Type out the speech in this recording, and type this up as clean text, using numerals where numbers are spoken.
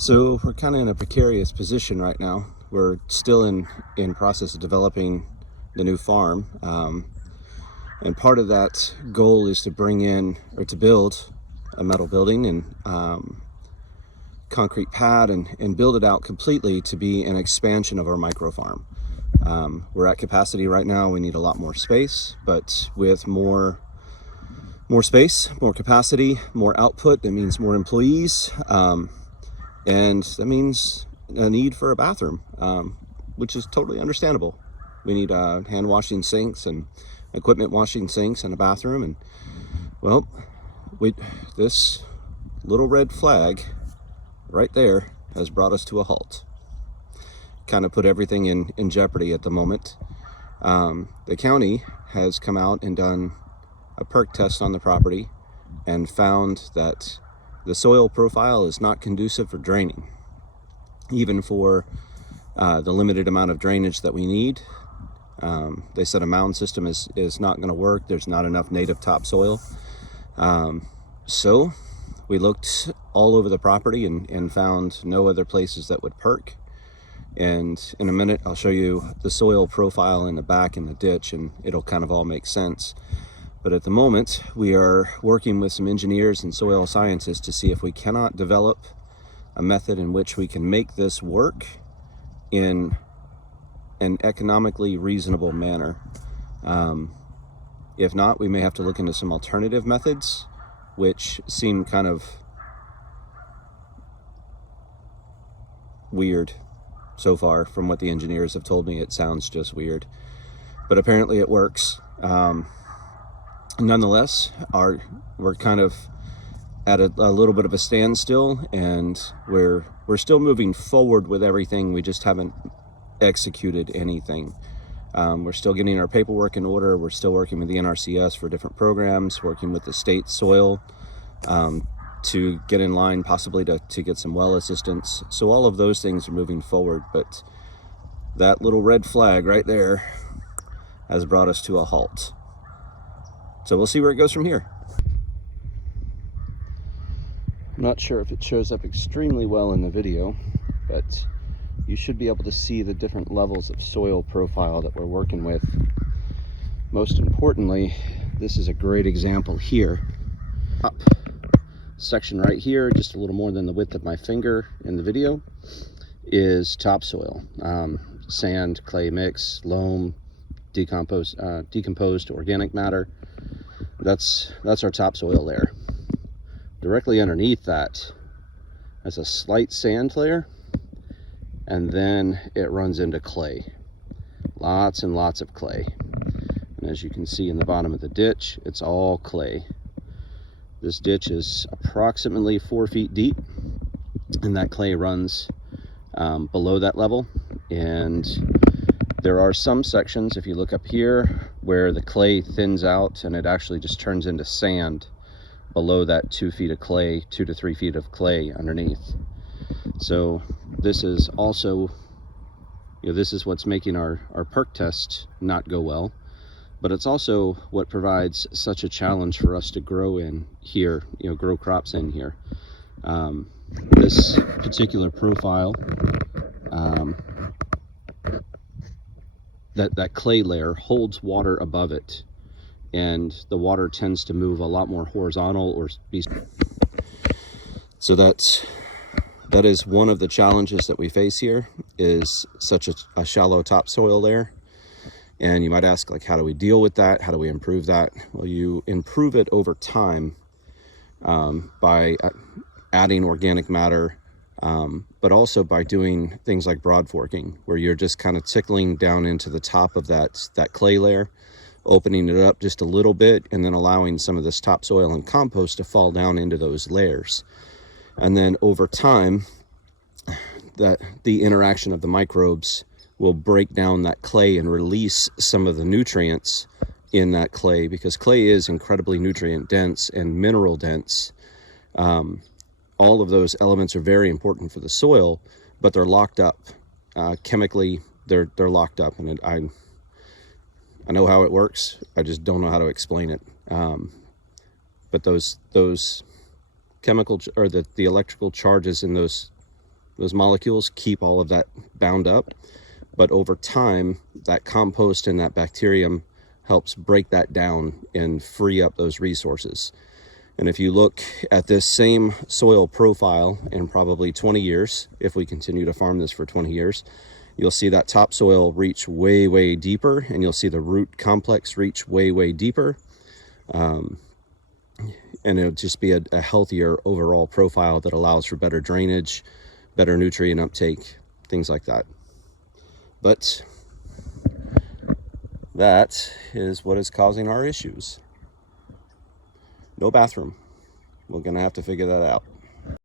So we're kind of in a precarious position right now. We're still in process of developing the new farm. And part of that goal is to bring in, or to build a metal building and concrete pad and build it out completely to be an expansion of our micro farm. We're at capacity right now. We need a lot more space, but with more space, more capacity, more output, that means more employees. And that means a need for a bathroom, which is totally understandable. We need hand washing sinks and equipment washing sinks and a bathroom. And well, this little red flag right there has brought us to a halt. Kind of put everything in jeopardy at the moment. The county has come out and done a perk test on the property and found that the soil profile is not conducive for draining, even for the limited amount of drainage that we need. They said a mound system is not going to work. There's not enough native topsoil. So we looked all over the property and found no other places that would perk. And in a minute, I'll show you the soil profile in the back in the ditch, and it'll kind of all make sense. But at the moment, we are working with some engineers and soil scientists to see if we cannot develop a method in which we can make this work in an economically reasonable manner. If not, we may have to look into some alternative methods, which seem kind of weird so far. From what the engineers have told me, it sounds just weird, but apparently it works. Nonetheless, we're kind of at a little bit of a standstill, and we're still moving forward with everything. We just haven't executed anything. We're still getting our paperwork in order. We're still working with the NRCS for different programs, working with the state soil to get in line, possibly to get some well assistance. So all of those things are moving forward, but that little red flag right there has brought us to a halt. So we'll see where it goes from here. I'm not sure if it shows up extremely well in the video, but you should be able to see the different levels of soil profile that we're working with. Most importantly, this is a great example here. Up section right here, just a little more than the width of my finger in the video, is topsoil. Sand, clay mix, loam, decomposed organic matter. That's our topsoil layer. Directly underneath that is a slight sand layer, and then it runs into clay. Lots and lots of clay. And as you can see in the bottom of the ditch, it's all clay. This ditch is approximately 4 feet deep, and that clay runs below that level. And there are some sections, if you look up here, where the clay thins out and it actually just turns into sand below that 2 feet of clay, 2 to 3 feet of clay underneath. So this is also, this is what's making our perk test not go well, but it's also what provides such a challenge for us to grow in here, grow crops in here. This particular profile, that clay layer holds water above it, and the water tends to move a lot more horizontal or be. So that is one of the challenges that we face here, is such a shallow topsoil layer. And you might ask, like, how do we deal with that? How do we improve that? Well, you improve it over time by adding organic matter, but also by doing things like broad forking, where you're just kind of tickling down into the top of that clay layer, opening it up just a little bit, and then allowing some of this topsoil and compost to fall down into those layers. And then over time, the interaction of the microbes will break down that clay and release some of the nutrients in that clay, because clay is incredibly nutrient dense and mineral dense. All of those elements are very important for the soil, but they're locked up chemically. They're locked up, and I know how it works. I just don't know how to explain it. But those chemical or the electrical charges in those Those molecules keep all of that bound up, but over time, that compost and that bacterium helps break that down and free up those resources. And if you look at this same soil profile in probably 20 years, if we continue to farm this for 20 years, you'll see that topsoil reach way, way deeper, and you'll see the root complex reach way, way deeper. And it'll just be a healthier overall profile that allows for better drainage, better nutrient uptake, things like that. But that is what is causing our issues. No bathroom. We're gonna have to figure that out.